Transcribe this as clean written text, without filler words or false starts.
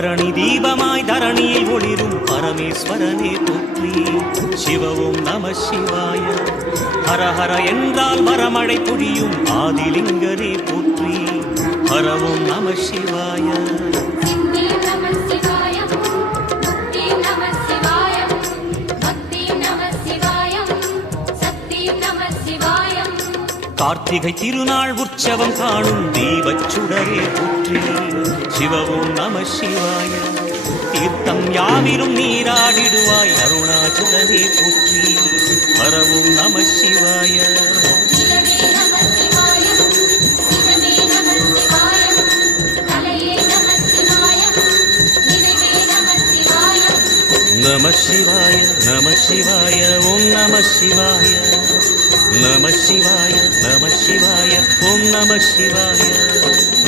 பரணி தீபமாய் தரணியில் ஒளிரும் பரமேஸ்வரனே போற்றி. சிவ ஓம் நம சிவாய. ஹர ஹர என்றால் வரமழை பொழியும் ஆதிலிங்கனே போற்றி. ஹர ஓம் நம சிவாய. கார்த்திகை திருநாள் உற்சவம் காணும் தீபச்சுடரே போற்றி. சிவ ஓம் நம சிவாய. தீர்த்தம் யாவிலும் நீராடிடுவாய் அருணாச்சலனே போற்றி. ஹர ஓம் நம சிவாய. நம சிவாய நம சிவாய ஓம் நம சிவாய. நம சிவாய நம சிவாய ஓம் நம சிவாய.